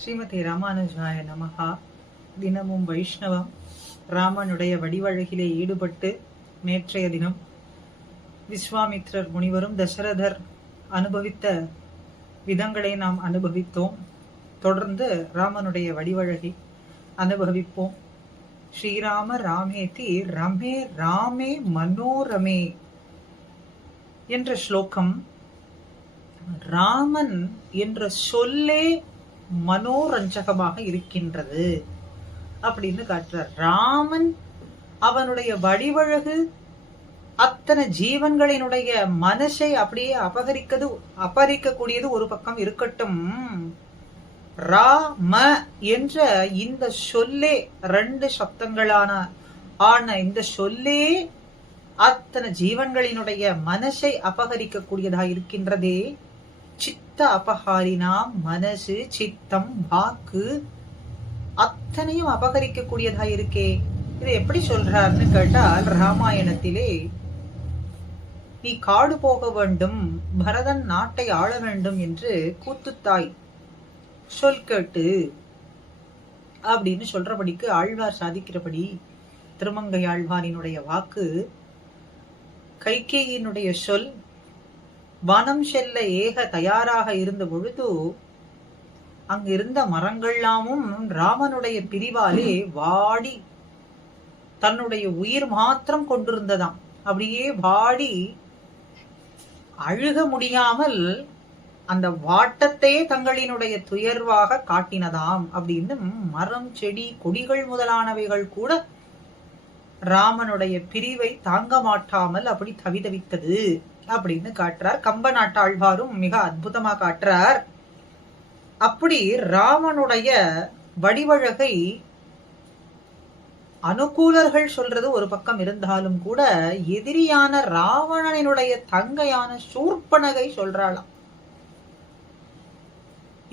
ஸ்ரீமதி ராமானுஜாய நமஹா. தினமும் வைஷ்ணவம் ராமனுடைய வடிவழகிலே ஈடுபட்டு நேற்றைய தினம் விஸ்வாமித்ரர் முனிவரும் தசரதர் அனுபவித்த விதங்களை நாம் அனுபவித்தோம். தொடர்ந்து ராமனுடைய வடிவழகை அனுபவிப்போம். ஸ்ரீராம ராமேதி ரமே ராமே மனோரமே என்ற ஸ்லோகம், ராமன் என்ற சொல்லே மனோரஞ்சகமாக இருக்கின்றது அப்படின்னு காட்டுறார். ராமன் அவனுடைய வடிவழகு அத்தனை ஜீவன்களினுடைய மனசை அப்படியே அபகரிக்கக்கூடியது ஒரு பக்கம் இருக்கட்டும், ராம என்ற இந்த சொல்லே, ரெண்டு சப்தங்களான இந்த சொல்லே அத்தனை ஜீவன்களினுடைய மனசை அபகரிக்கக்கூடியதாக இருக்கின்றதே. சித்த அபகாரினாம், மனசு சித்தம் வாக்கு அத்தனையும் அபகரிக்கக்கூடியதா இருக்கே. இதை எப்படி சொல்றாருன்னு கேட்டால், ராமாயணத்திலே நீ காடு போக வேண்டும், பரதன் நாட்டை ஆள வேண்டும் என்று கூத்துத்தாய் சொல் கேட்டு அப்படின்னு சொல்றபடிக்கு ஆழ்வார் சாதிக்கிறபடி, திருமங்கை ஆழ்வாரினுடைய வாக்கு, கைகேயினுடைய சொல், வனம் செல்ல ஏக தயாராக இருந்த பொழுது அங்கு இருந்த மரங்கள்லாமும் ராமனுடைய பிரிவாலே வாடி தன்னுடைய உயிர் மாத்திரம் கொண்டிருந்ததாம். அப்படியே வாடி அழுக முடியாமல் அந்த வாட்டத்தையே தங்களினுடைய துயர்வாக காட்டினதாம் அப்படின்னு மரம் செடி கொடிகள் முதலானவைகள் கூட ராமனுடைய பிரிவை தாங்க மாட்டாமல் அப்படி தவிதவித்தது அப்படின்னு காட்டுறார். கம்ப நாட்டாழ்வாரும் மிக அற்புதமா காட்டுறார். அப்படி ராமனுடைய வடிவழகை அனுகூலர்கள் சொல்றது ஒரு பக்கம் இருந்தாலும் கூட, எதிரியான ராவணனுடைய தங்கையான சூர்பனகை சொல்றாளாம்,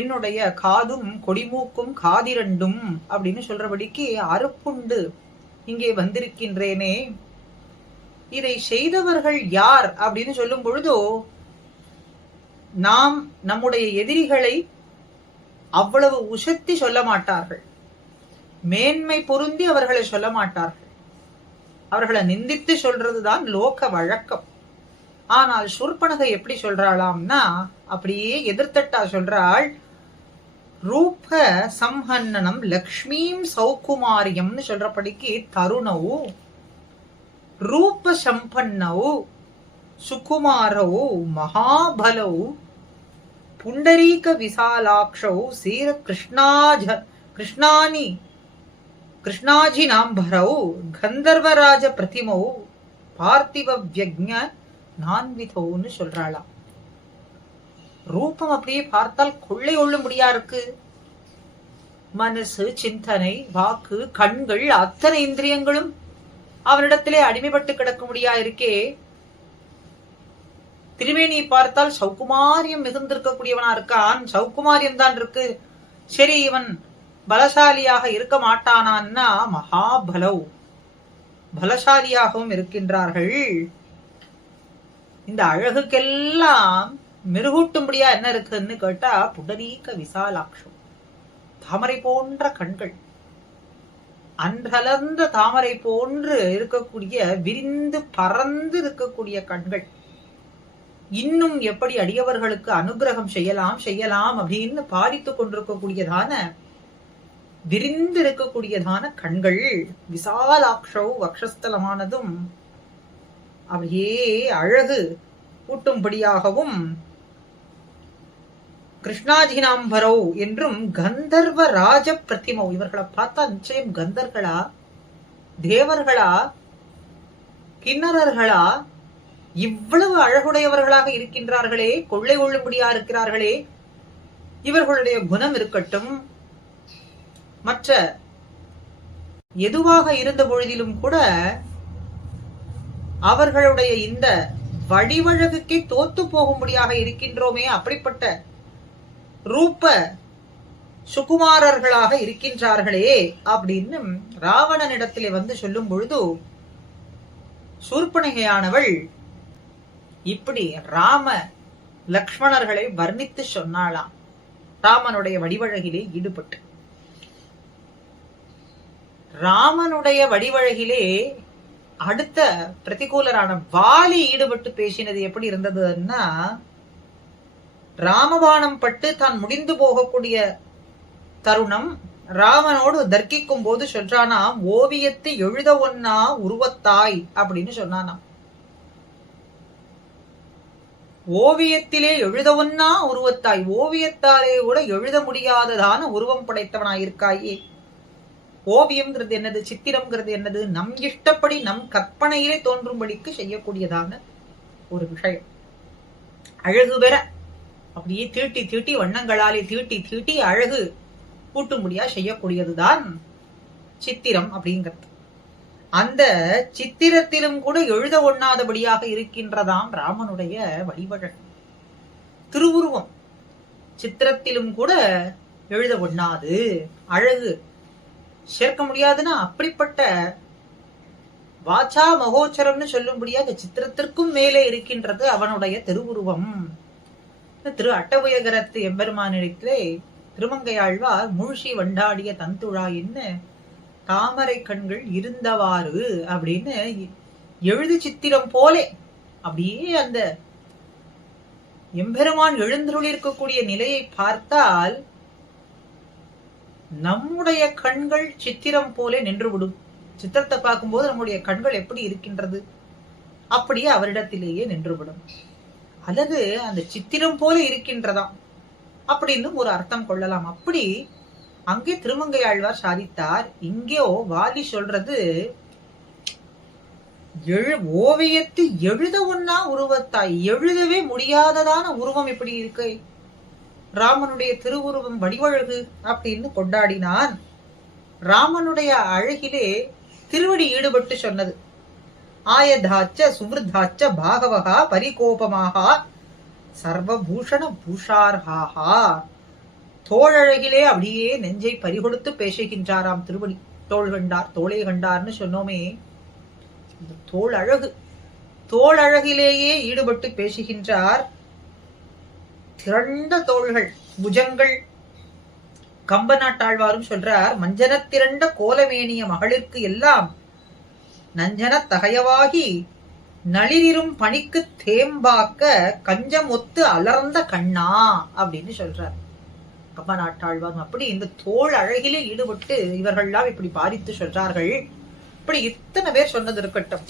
என்னுடைய காதும் கொடிமூக்கும் காதிரண்டும் அப்படின்னு சொல்றபடிக்கு அறுப்புண்டு இங்கே வந்திருக்கின்றேனே, இதை செய்தவர்கள் யார் அப்படின்னு சொல்லும் பொழுதோ, நாம் நம்முடைய எதிரிகளை அவ்வளவு உசத்தி சொல்ல மாட்டார்கள், மேன்மை பொருந்தி அவர்களை சொல்ல மாட்டார்கள், அவர்களை நிந்தித்து சொல்றதுதான் லோக வழக்கம். ஆனால் சூர்பனகை எப்படி சொல்றாளாம்னா, அப்படியே எதிர்த்தட்டா சொல்றாள், ரூப சம்ஹன்னனம் லக்ஷ்மீம் சௌகுமாரியம்னு சொல்றபடிக்கு, தருணவு ரூப சம்பன்னவு சுகுமாரவு மகாபலவு புண்டரீக விசாலாட்சவு சீர கிருஷ்ணாஜினாம்பரவு கந்தர்வராஜ பிரதிமவு பார்த்திவ வியக்ஞ நான்விதவுன்னு சொல்றாளாம். ரூபம் அப்படியே பார்த்தால் கொள்ளை கொள்ளும்படியா இருக்கு. மனசு, சிந்தனை, வாக்கு, கண்கள் அத்தனை இந்திரியங்களும் அவனிடத்திலே அடிமைப்பட்டு கிடக்க முடியா இருக்கே. திருமேனி பார்த்தால் சௌகுமாரியம் மிகுந்திருக்கக்கூடியவனா இருக்கான், சௌகுமாரியம் தான் இருக்கு. சரி, இவன் பலசாலியாக இருக்க மாட்டானான்னா மகாபலவ், பலசாலியாகவும் இருக்கின்றார்கள். இந்த அழகுக்கெல்லாம் மெருகூட்டும்படியா என்ன இருக்குன்னு கேட்டா, புடரீக விசாலாட்சம், தாமரை போன்ற கண்கள், அன்றலர்ந்த தாமரை போன்று இருக்கக்கூடிய, விரிந்து பறந்து இருக்கக்கூடிய கண்கள், இன்னும் எப்படி அடியவர்களுக்கு அனுகிரகம் செய்யலாம் அப்படின்னு பாரித்து கொண்டிருக்கக்கூடியதான, விரிந்து இருக்கக்கூடியதான கண்கள். விசாலாட்சவ், வக்ஷஸ்தலமானதும் அப்படியே அழகு ஊட்டும்படியாகவும், கிருஷ்ணாஜினாம்பரவ் என்றும் கந்தர்வ ராஜ பிரதிமவ், இவர்களை பார்த்தா நிச்சயம் கந்தர்களா, தேவர்களா, கிண்ணறர்களா, இவ்வளவு அழகுடையவர்களாக இருக்கின்றார்களே, கொள்ளை கொள்ளும்படியா இருக்கிறார்களே, இவர்களுடைய குணம் இருக்கட்டும், மற்ற எதுவாக இருந்த பொழுதிலும் கூட அவர்களுடைய இந்த வடிவழகுக்கே தோத்து போகும்படியாக இருக்கின்றோமே, அப்படிப்பட்ட ரூப சுகுமாரர்களாக இருக்கின்றார்களே அப்படின்னு ராவணனிடத்திலே வந்து சொல்லும் பொழுது, சூர்பனகையானவள் இப்படி ராம லக்ஷ்மணர்களை வர்ணித்து சொன்னாளாம். ராமனுடைய வடிவழகிலே ஈடுபட்டு. ராமனுடைய வடிவழகிலே அடுத்த பிரதிகூலரான வாலி ஈடுபட்டு பேசினது எப்படி இருந்ததுன்னா, ராமபாணம் பட்டு தான் முடிந்து போகக்கூடிய தருணம் ராமனோடு தர்க்கிக்கும் போது சொல்றானாம், ஓவியத்தை எழுத ஒன்னா உருவத்தாய் அப்படின்னு சொன்னானாம். ஓவியத்திலே எழுத ஒன்னா உருவத்தாய், ஓவியத்தாலே கூட எழுத முடியாததான உருவம் படைத்தவனாயிருக்காயே. ஓவியம்ங்கிறது என்னது, சித்திரம்ங்கிறது என்னது, நம் இஷ்டப்படி நம் கற்பனையிலே தோன்றும்படிக்கு செய்யக்கூடியதான ஒரு விஷயம். அழகு பெற அப்படியே தீட்டி தீட்டி வண்ணங்களாலே தீட்டி தீட்டி அழகு கூட்டும்படியா செய்யக்கூடியதுதான் சித்திரம் அப்படிங்கிறது. அந்த சித்திரத்திலும் கூட எழுத ஒண்ணாதபடியாக இருக்கின்றதாம் ராமனுடைய வடிவழகு. திருவுருவம் சித்திரத்திலும் கூட எழுத ஒண்ணாது, அழகு சேர்க்க முடியாதுன்னா அப்படிப்பட்ட வாச்சா மகோச்சரம்னு சொல்லும்படியா அந்த சித்திரத்திற்கும் மேலே இருக்கின்றது அவனுடைய திருவுருவம். திரு அட்டபுயகரத்து எம்பெருமானிடத்திலே திருமங்கையாழ்வார் மூழ்கி வண்டாடிய தந்துழாயின்னு தாமரை கண்கள் இருந்தவாறு அப்படின்னு எழுது சித்திரம் போலே அப்படியே அந்த எம்பெருமான் எழுந்தருளி இருக்கக்கூடிய நிலையை பார்த்தால் நம்முடைய கண்கள் சித்திரம் போலே நின்றுவிடும். சித்திரத்தை பார்க்கும்போது நம்முடைய கண்கள் எப்படி இருக்கின்றது அப்படியே அவரிடத்திலேயே நின்றுவிடும். அல்லது அந்த சித்திரம் போல இருக்கின்றதாம் அப்படின்னு ஒரு அர்த்தம் கொள்ளலாம். அப்படி அங்கே திருமங்கையாழ்வார் சாதித்தார். இங்கே வாலி சொல்றது ஓவியத்து எழுத ஒன்னா உருவத்தாய், எழுதவே முடியாததான உருவம் எப்படி இருக்கு, ராமனுடைய திருவுருவம் வடிவழகு அப்படின்னு கொண்டாடினான். ராமனுடைய அழகிலே திருவடி ஈடுபட்டு சொன்னது. ஆயதாச்ச சுவ்ருதாச்ச பாகவகா பரிகோபமாக சர்வபூஷண பூஷார்ஹாஹா. தோழழகிலே அப்படியே நெஞ்சை பறிகொடுத்து பேசுகின்றாராம் திருவடி. தோள் கண்டார் தோளே கண்டார்னு சொன்னோமே, தோள் அழகு, தோள் அழகிலேயே ஈடுபட்டு பேசுகின்றார். திரண்ட தோள்கள், புஜங்கள். கம்ப நாட்டாழ்வாரும் சொல்றார், மஞ்சன திரண்ட கோலமேனிய மகளிருக்கு எல்லாம் நஞ்சன தகையவாகி நளிரிரும் பணிக்கு தேம்பாக்க கஞ்சம் ஒத்து அலர்ந்த கண்ணா அப்படின்னு சொல்றார் கம்ப நாட்டாழ்வார். அப்படி இந்த தோள் அழகிலே ஈடுபட்டு இவர்கள்லாம் இப்படி பாரித்து சொல்றார்கள். இப்படி இத்தனை பேர் சொன்னது இருக்கட்டும்,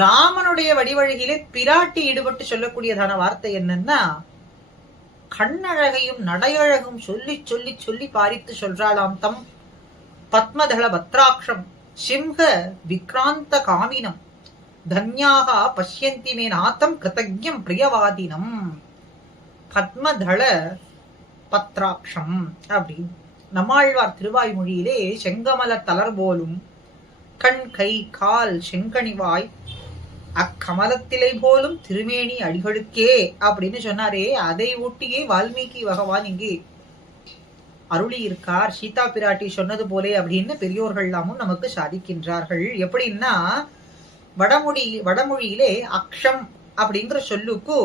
ராமனுடைய வடிவழகிலே பிராட்டி ஈடுபட்டு சொல்லக்கூடியதான வார்த்தை என்னன்னா, கண்ணழகையும் நடையழகும் சொல்லி சொல்லி சொல்லி பாரித்து சொல்றாளாம். தம் பத்மதள பத்ராட்சம் சிம்ஹ விக்ராந்த காமினம் தன்யாக பஷ்யந்தி மே நாத்தம் கிருதஜ்யம் பிரியவாதினம். பத்மதள பத்ராட்சம் அப்படின்னு நம்மாழ்வார் திருவாய்மொழியிலே செங்கமல தளர் போலும் கண் கை கால் செங்கனிவாய் அக்கமலத்திலை போலும் திருமேனி அடிகளுக்கே அப்படின்னு சொன்னாரே, அதை ஒட்டியே வால்மீகி பகவான் இங்கே அருளி இருக்கார். சீதா பிராட்டி சொன்னது போலே அப்படின்னு பெரியோர்கள் எல்லாமும் நமக்கு சாதிக்கின்றார்கள். எப்படின்னா, வடமொழியிலே அக்ஷம் அப்படிங்கிற சொல்லுக்கு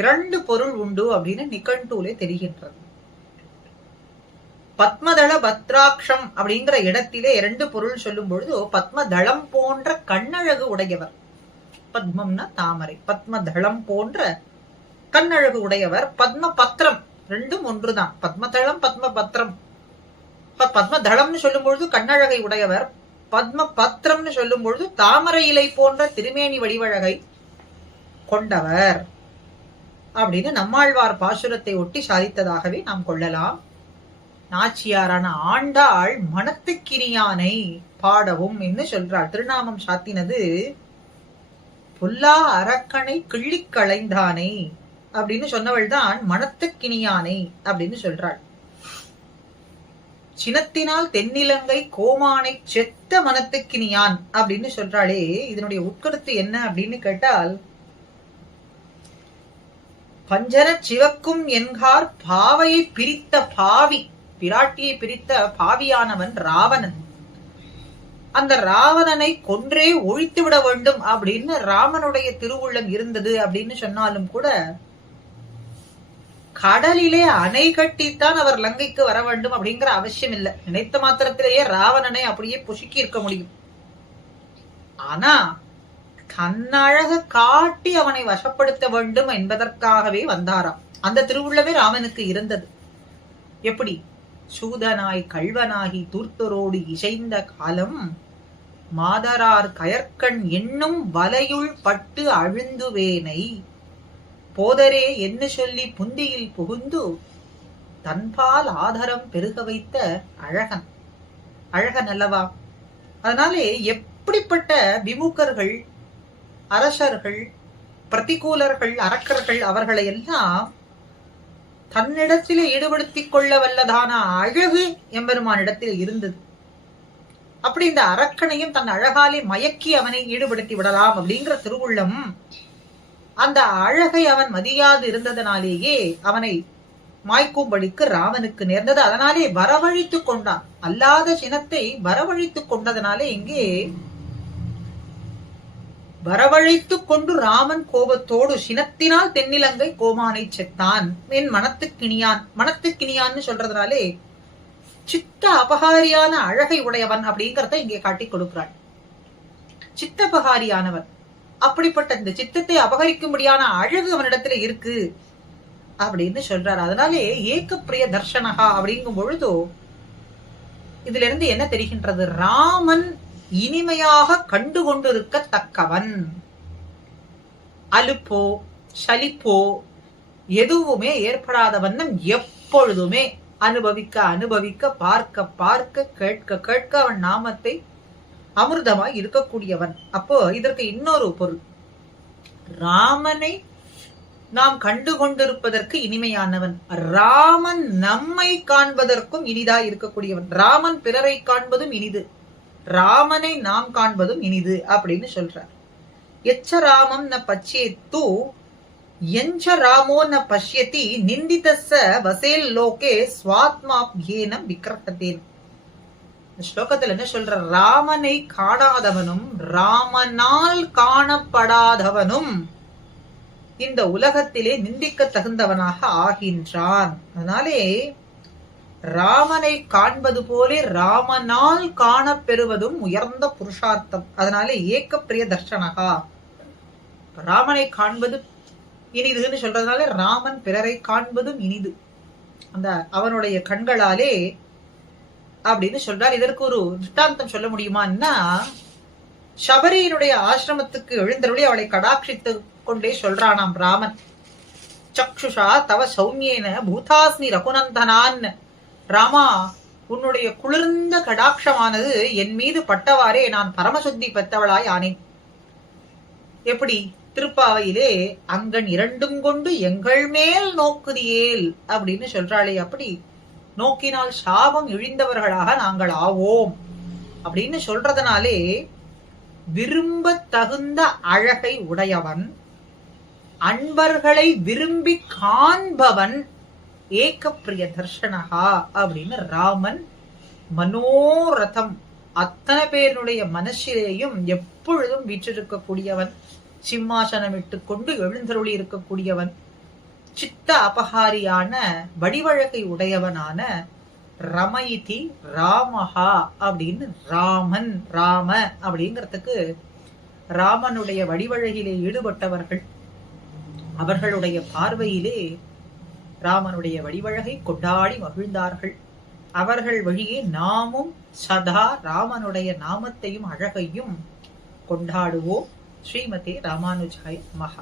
இரண்டு பொருள் உண்டு அப்படின்னு நிகண்டூலே தெரிகின்றது. பத்மதள பத்ராட்சம் அப்படிங்கிற இடத்திலே இரண்டு பொருள் சொல்லும் பொழுது, பத்மதளம் போன்ற கண்ணழகு உடையவர், பத்மம்னா தாமரை, பத்மதளம் போன்ற கண்ணழகு உடையவர். பத்ம பத்திரம் ரெண்டும் ஒன்றுதான். பத்மதளம் பத்ம பத்திரம். பத்மதளம்னு சொல்லும் பொழுது கண்ணழகை உடையவர், பத்ம பத்திரம்னு சொல்லும் பொழுது தாமரை இலை போன்ற திருமேனி வடிவழகை கொண்டவர் அப்படின்னு நம்மாழ்வார் பாசுரத்தை ஒட்டி சாதித்ததாகவே நாம் கொள்ளலாம். நாச்சியாரான ஆண்டாள் மனத்துக்கினியானை பாடவும் என்று சொல்றாள். திருநாமம் சாத்தினது பொல்லா அரக்கனை கிள்ளி களைந்தானை அப்படின்னு சொன்னவள் தான் மனத்துக்கினியானை அப்படின்னு சொல்றாள். சினத்தினால் தென்னிலங்கை கோமானை செத்த மனத்துக்கினியான் அப்படின்னு சொல்றாளே, இதனுடைய உட்கருத்து என்ன அப்படின்னு கேட்டால், பஞ்சர சிவக்கும் என்கார் பாவையை பிரித்த பாவி, பிராட்டியை பிரித்த பாவியானவன் ராவணன். அந்த ராவணனை கொன்றே ஒழித்து விட வேண்டும் அப்படின்னு ராமனுடைய திருவுள்ளம் இருந்தது அப்படின்னு சொன்னாலும் கூட, கடலிலே அணை கட்டித்தான் அவர் லங்கைக்கு வர வேண்டும் அப்படிங்கிற அவசியம் இல்லை. நினைத்த மாத்திரத்திலேயே ராவணனை அப்படியே புசுக்கி இருக்க முடியும். ஆனா தன்னழக காட்டி அவனை வசப்படுத்த வேண்டும் என்பதற்காகவே வந்தாராம். அந்த திருவுள்ளமே ராமனுக்கு இருந்தது. எப்படி? சூதனாய் கள்வனாகி தூர்த்தரோடு இசைந்த காலம் மாதரார் கயற்கண் என்னும் வலையுள் பட்டு அழுந்துவேனை போதரே என்ன சொல்லி புந்தியில் புகுந்து தன்பால் ஆதரம் பெருக வைத்த அழகன். அழகன் அல்லவா? அதனாலே எப்படிப்பட்ட விமுகர்கள், அரசர்கள், பிரதிகூலர்கள், அரக்கர்கள் அவர்களை எல்லாம் தன்னிடத்திலே ஈடுபடுத்திக் கொள்ள வல்லதான அழகு எம்பெருமானிடத்தில் இருந்தது. அப்படி இந்த அரக்கனையும் தன் அழகாலே மயக்கி அவனை ஈடுபடுத்தி விடலாம் அப்படிங்கிற திருவுள்ளம் அந்த அழகை அவன் மதியாது இருந்ததனாலேயே அவனை மாய்க்கும்படிக்கு ராமனுக்கு நேர்ந்தது. அதனாலே வரவழைத்துக் கொண்டான். அல்லாத சினத்தை வரவழைத்துக் கொண்டதனாலே இங்கே வரவழைத்துக் கொண்டு ராமன் கோபத்தோடு சினத்தினால் தென்னிலங்கை கோமானை செத்தான். என் மனத்துக்கிணியான். மனத்துக்கிணியான்னு சொல்றதுனாலே சித்த அபகாரியான அழகை உடையவன் அப்படிங்கறத இங்கே காட்டி கொடுக்கிறாள். சித்தபகாரியானவன். அப்படிப்பட்ட இந்த சித்தத்தை அபகரிக்கும்படியான அழகு அவனிடத்துல இருக்கு அப்படின்னு சொல்றாரு. அதனாலே ஏக பிரிய தர்ஷனகா அப்படிங்கும் பொழுதோ இதுல இருந்து என்ன தெரிகின்றது? ராமன் இனிமையாக கண்டு கொண்டிருக்கத்தக்கவன். அலுப்போ சலிப்போ எதுவுமே ஏற்படாத வண்ணம் எப்பொழுதுமே அனுபவிக்க அனுபவிக்க, பார்க்க பார்க்க, கேட்க கேட்க அவன் நாமத்தை அமிர்தமாய் இருக்கக்கூடியவன். அப்போ இதற்கு இன்னொரு பொருள், ராமனை நாம் கண்டு கொண்டிருப்பதற்கு இனிமையானவன், ராமன் நம்மை காண்பதற்கும் இனிதா இருக்கக்கூடியவன். ராமன் பிறரை காண்பதும் இனிது, ராமனை நாம் காண்பதும் இனிது அப்படின்னு சொல்றார். எச்ச ராமம் ந பச்யேத்து எஞ்ச ராமோ ந பஷ்யதி நிந்திதஸ்ஸ வசேல் லோகே ஸ்வாத்மாப்யேனம் விக்ரஹதேன். ஸ்லோகத்துல என்ன சொல்ற? ராமனை காணாதவனும் ராமனால் காணப்படாதவனும் இந்த உலகத்திலே நிந்திக்க தகுந்தவனாக ஆகின்றான். அதனாலே ராமனை காண்பது போலே ராமனால் காணப்பெறுவதும் உயர்ந்த புருஷார்த்தம். அதனாலே ஏக பிரிய தர்ஷனகா, ராமனை காண்பது இனிதுன்னு சொல்றதுனால ராமன் பிறரை காண்பதும் இனிது அந்த அவனுடைய கண்களாலே அப்படின்னு சொல்றார். இதற்கு ஒரு திருஷ்டாந்தம் சொல்ல முடியுமான்னா, சபரியினுடைய ஆசிரமத்துக்கு எழுந்தருளி அவளை கடாட்சித்து கொண்டே சொல்றானாம் ராமன். சக்ஷுஷா தவ சௌமியேன பூதாஸ்மி ரகுநந்தனான். ராமா, உன்னுடைய குளிர்ந்த கடாட்சமானது என் மீது பட்டவாறே நான் பரமசுத்தி பெற்றவளாய் ஆனேன். எப்படி? திருப்பாவையிலே அங்கன் இரண்டும் கொண்டு எங்கள் மேல் நோக்குதியேல் அப்படின்னு சொல்றாளே, அப்படி நோக்கினால் சாபம் இழிந்தவர்களாக நாங்கள் ஆவோம் அப்படின்னு சொல்றதுனாலே விரும்ப தகுந்த அழகை உடையவன், அன்பர்களை விரும்பி காண்பவன், ஏக பிரிய தர்ஷனகா அப்படின்னு ராமன் மனோரதம் அத்தனை பேருடைய மனசிலேயும் எப்பொழுதும் வீற்றிருக்கக்கூடியவன், சிம்மாசனமிட்டு கொண்டு எழுந்தருளி இருக்கக்கூடியவன், சித்த அபகாரியான வடிவழகை உடையவனான ரமயிதி ராமஹா அப்படின்னு ராமன், ராம அப்படிங்கிறதுக்கு ராமனுடைய வடிவழகிலே ஈடுபட்டவர்கள் அவர்களுடைய பார்வையிலே ராமனுடைய வடிவழகை கொண்டாடி மகிழ்ந்தார்கள். அவர்கள் வழியே நாமும் சதா ராமனுடைய நாமத்தையும் அழகையும் கொண்டாடுவோம். ஸ்ரீமதே ராமானுஜாய நமஹ.